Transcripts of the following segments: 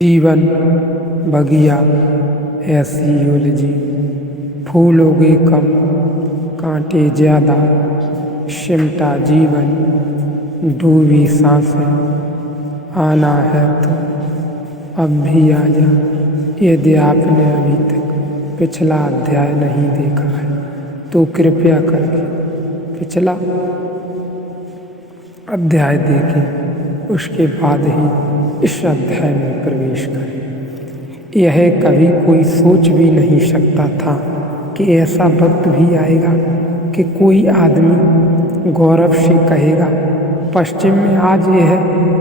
जीवन बगिया ऐसी उलझी, फूल उगे कम कांटे ज्यादा, सिमटा जीवन डूबी सांसें। आना है तो अब भी आ जा, यदि आपने अभी तक पिछला अध्याय नहीं देखा है तो कृपया करके पिछला अध्याय देखें, उसके बाद ही इस अध्याय में प्रवेश करें। यह कभी कोई सोच भी नहीं सकता था कि ऐसा वक्त भी आएगा कि कोई आदमी गौरव से कहेगा, पश्चिम में आज यह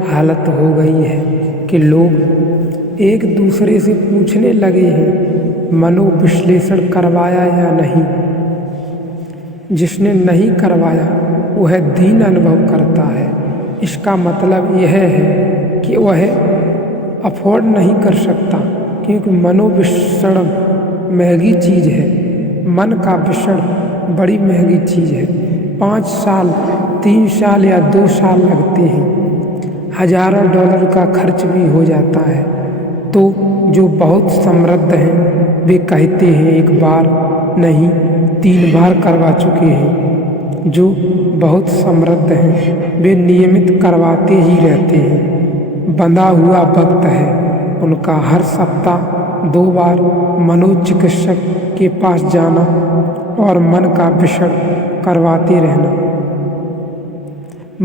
हालत हो गई है कि लोग एक दूसरे से पूछने लगे हैं मनोविश्लेषण करवाया या नहीं। जिसने नहीं करवाया वह दीन अनुभव करता है। इसका मतलब यह है कि वह अफोर्ड नहीं कर सकता, क्योंकि मनोविश्लेषण महंगी चीज़ है। मन का विश्लेषण बड़ी महंगी चीज़ है। 5 साल 3 साल या 2 साल लगते हैं, हज़ारों डॉलर का खर्च भी हो जाता है। तो जो बहुत समृद्ध हैं वे कहते हैं एक बार नहीं 3 बार करवा चुके हैं। जो बहुत समृद्ध हैं वे नियमित करवाते ही रहते हैं। बंधा हुआ वक्त है उनका हर सप्ताह 2 बार मनोचिकित्सक के पास जाना और मन का विश्लेषण करवाते रहना।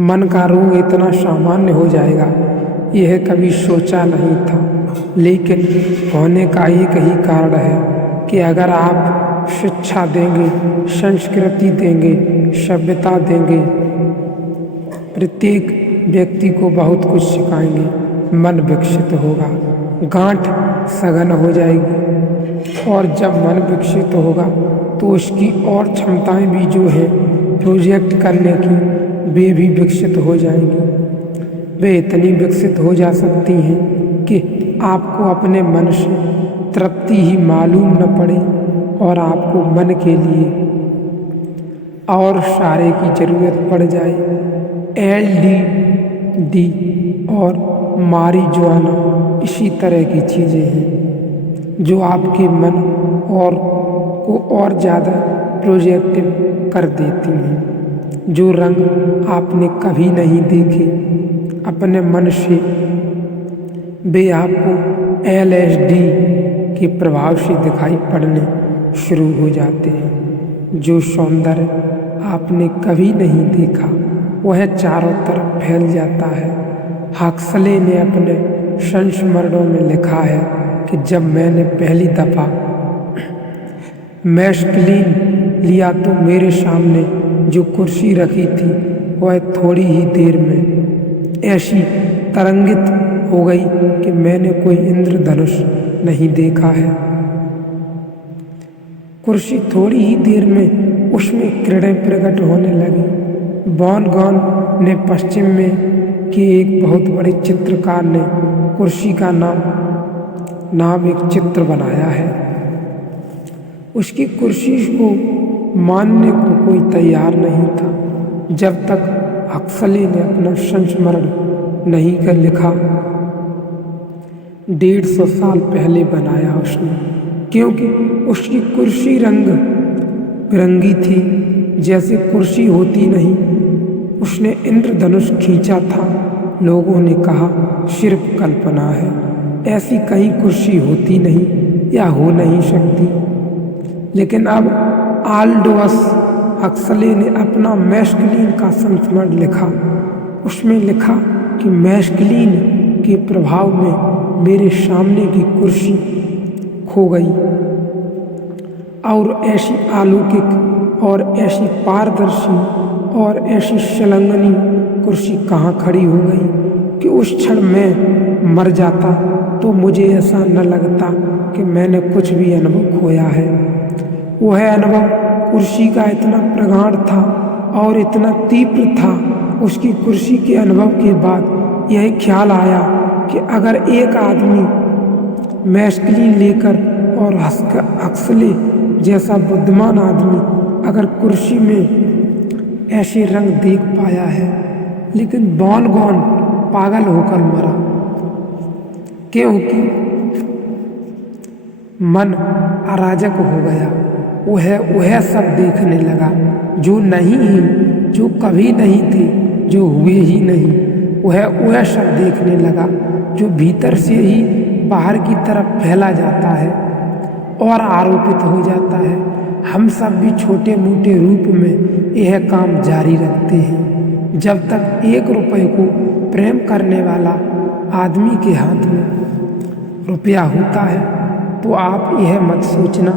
मन का रोग इतना सामान्य हो जाएगा यह कभी सोचा नहीं था, लेकिन होने का एक ही कारण है कि अगर आप शिक्षा देंगे, संस्कृति देंगे, सभ्यता देंगे, प्रत्येक व्यक्ति को बहुत कुछ सिखाएंगे, मन विकसित होगा, गांठ सघन हो जाएगी। और जब मन विकसित होगा तो उसकी और क्षमताएं भी जो हैं प्रोजेक्ट करने की वे भी विकसित हो जाएंगी। वे इतनी विकसित हो जा सकती हैं कि आपको अपने मन से तृप्ति ही मालूम न पड़े और आपको मन के लिए और सारे की ज़रूरत पड़ जाए। LSD और मारिजुआना इसी तरह की चीज़ें हैं जो आपके मन को और ज़्यादा प्रोजेक्टिव कर देती हैं। जो रंग आपने कभी नहीं देखे अपने मन से, वे आपको LSD के प्रभाव से दिखाई पड़ने शुरू हो जाते हैं। जो सौंदर्य आपने कभी नहीं देखा वह चारों तरफ फैल जाता है। हक्सले ने अपने संस्मरणों में लिखा है कि जब मैंने पहली दफ़ा मैस्कलीन लिया तो मेरे सामने जो कुर्सी रखी थी वह थोड़ी ही देर में ऐसी तरंगित हो गई कि मैंने कोई इंद्रधनुष नहीं देखा है। कुर्सी थोड़ी ही देर में उसमें किरणें प्रकट होने लगी। वॉन गॉन ने पश्चिम में के एक बहुत बड़े चित्रकार ने कुर्सी का नाम एक चित्र बनाया है। उसकी कुर्सी को मानने को कोई तैयार नहीं था जब तक हक्सले ने अपना संस्मरण नहीं कर लिखा। 150 साल पहले बनाया उसने, क्योंकि उसकी कुर्सी रंग बिरंगी थी जैसे कुर्सी होती नहीं। उसने इंद्रधनुष खींचा था। लोगों ने कहा सिर्फ कल्पना है, ऐसी कहीं कुर्सी होती नहीं या हो नहीं सकती। लेकिन अब आल्डोस हक्सले ने अपना मैस्कलीन का संस्मरण लिखा। उसमें लिखा कि मैस्कलीन के प्रभाव में मेरे सामने की कुर्सी खो गई और ऐसी अलौकिक और ऐसी पारदर्शी और ऐसी संलग्नी कुर्सी कहाँ खड़ी हो गई कि उस क्षण मैं मर जाता तो मुझे ऐसा न लगता कि मैंने कुछ भी अनुभव खोया है। वह अनुभव कुर्सी का इतना प्रगाढ़ था और इतना तीव्र था। उसकी कुर्सी के अनुभव के बाद यह ख्याल आया कि अगर एक आदमी मैस्कलीन लेकर और हक्सले जैसा बुद्धिमान आदमी अगर कुर्सी में ऐसे रंग देख पाया है, लेकिन वॉन गॉन पागल होकर मरा। क्योंकि मन अराजक हो गया। वह सब देखने लगा जो नहीं ही, जो कभी नहीं थे, जो हुए ही नहीं। वह सब देखने लगा जो भीतर से ही बाहर की तरफ फैला जाता है और आरोपित हो जाता है। हम सब भी छोटे मोटे रूप में यह काम जारी रखते हैं। जब तक 1 रुपये को प्रेम करने वाला आदमी के हाथ में रुपया होता है तो आप यह मत सोचना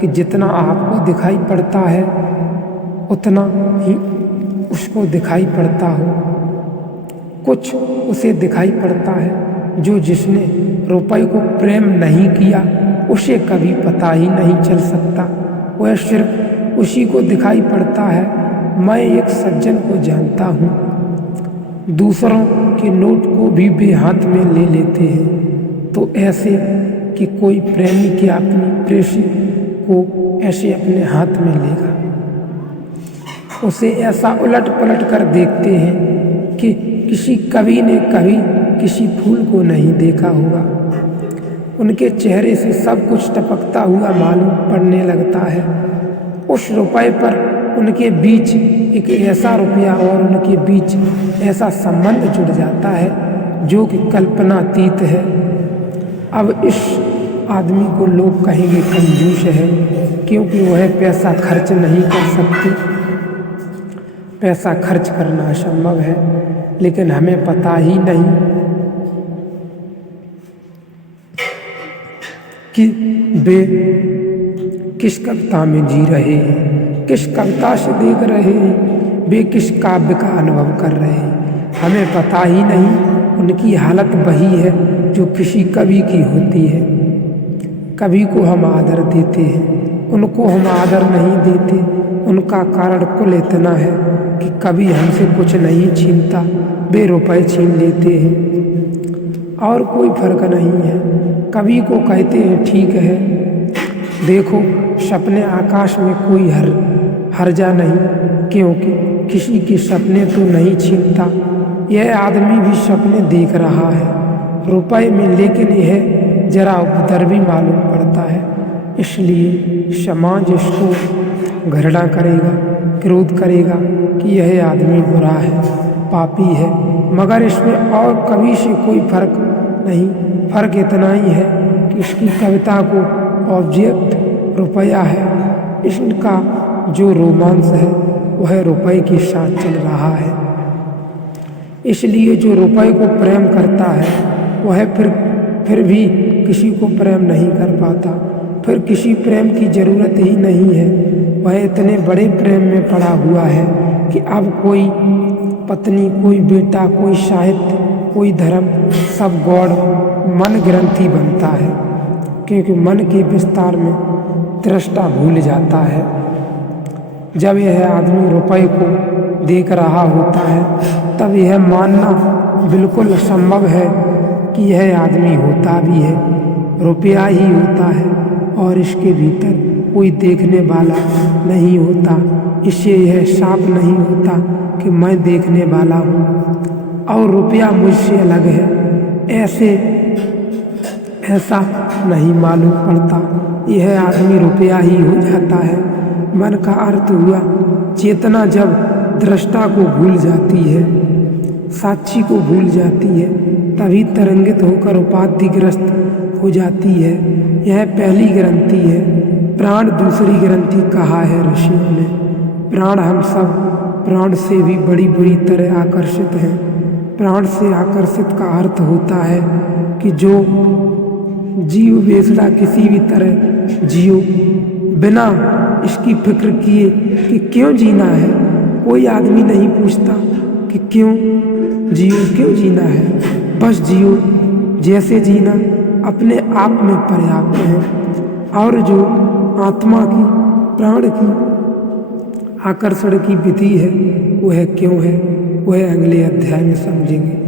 कि जितना आपको दिखाई पड़ता है उतना ही उसको दिखाई पड़ता हो। कुछ उसे दिखाई पड़ता है जो जिसने रुपये को प्रेम नहीं किया उसे कभी पता ही नहीं चल सकता। वह सिर्फ उसी को दिखाई पड़ता है। मैं एक सज्जन को जानता हूँ, दूसरों के नोट को भी वे हाथ में ले लेते हैं, तो ऐसे कि कोई प्रेमी की अपनी प्रेसी को ऐसे अपने हाथ में लेगा। उसे ऐसा उलट पलट कर देखते हैं कि किसी कवि ने कभी किसी फूल को नहीं देखा होगा। उनके चेहरे से सब कुछ टपकता हुआ मालूम पड़ने लगता है। उस रुपये पर उनके बीच एक ऐसा रुपया और उनके बीच ऐसा संबंध जुड़ जाता है जो कि कल्पनातीत है। अब इस आदमी को लोग कहेंगे कंजूस है क्योंकि वह पैसा खर्च नहीं कर सकती। पैसा खर्च करना असंभव है, लेकिन हमें पता ही नहीं कि वे किस कविता में जी रहे हैं, किस कविता से देख रहे हैं, वे किस काव्य का अनुभव कर रहे हैं। हमें पता ही नहीं। उनकी हालत वही है जो किसी कवि की होती है। कवि को हम आदर देते हैं, उनको हम आदर नहीं देते। उनका कारण कुल इतना है कि कभी हमसे कुछ नहीं छीनता, वे रुपए छीन लेते हैं और कोई फर्क नहीं है। कवि को कहते हैं ठीक है, देखो सपने आकाश में कोई हर्जा नहीं, क्योंकि किसी के सपने तो नहीं छीनता। यह आदमी भी सपने देख रहा है रुपए में, लेकिन यह जरा उपद्रवी मालूम पड़ता है। इसलिए समाज इसको घृणा करेगा, क्रोध करेगा कि यह आदमी बुरा है, पापी है। मगर इसमें और कवि से कोई फर्क नहीं। फर्क इतना ही है कि इसकी कविता को ऑब्जेक्ट रुपया है, इसका जो रोमांस है वह रुपए के साथ चल रहा है। इसलिए जो रुपए को प्रेम करता है वह फिर भी किसी को प्रेम नहीं कर पाता। फिर किसी प्रेम की ज़रूरत ही नहीं है। वह इतने बड़े प्रेम में पड़ा हुआ है कि अब कोई पत्नी, कोई बेटा, कोई साहित्य, कोई धर्म, सब गौड़ मन ग्रंथि बनता है, क्योंकि मन के विस्तार में दृष्टा भूल जाता है। जब यह आदमी रुपए को देख रहा होता है तब यह मानना बिल्कुल असंभव है कि यह आदमी होता भी है, रुपया ही होता है और इसके भीतर कोई देखने वाला नहीं होता। इससे यह साफ नहीं होता कि मैं देखने वाला हूँ और रुपया मुझसे अलग है, ऐसा नहीं मालूम पड़ता। यह आदमी रुपया ही हो जाता है। मन का अर्थ हुआ चेतना जब दृष्टा को भूल जाती है, साक्षी को भूल जाती है, तभी तरंगित होकर उपाधिग्रस्त हो जाती है। यह पहली ग्रंथि है। प्राण दूसरी ग्रंथि कहा है ऋषियों ने। प्राण हम सब प्राण से भी बड़ी बुरी तरह आकर्षित हैं। प्राण से आकर्षित का अर्थ होता है कि जो जीव बेसड़ा किसी भी तरह जियो, बिना इसकी फिक्र किए कि क्यों जीना है। कोई आदमी नहीं पूछता कि क्यों जियो, क्यों जीना है, बस जियो। जैसे जीना अपने आप में पर्याप्त है। और जो आत्मा की, प्राण की आकर्षण की विधि है वह क्यों है, वह अगले अध्याय में समझेंगे।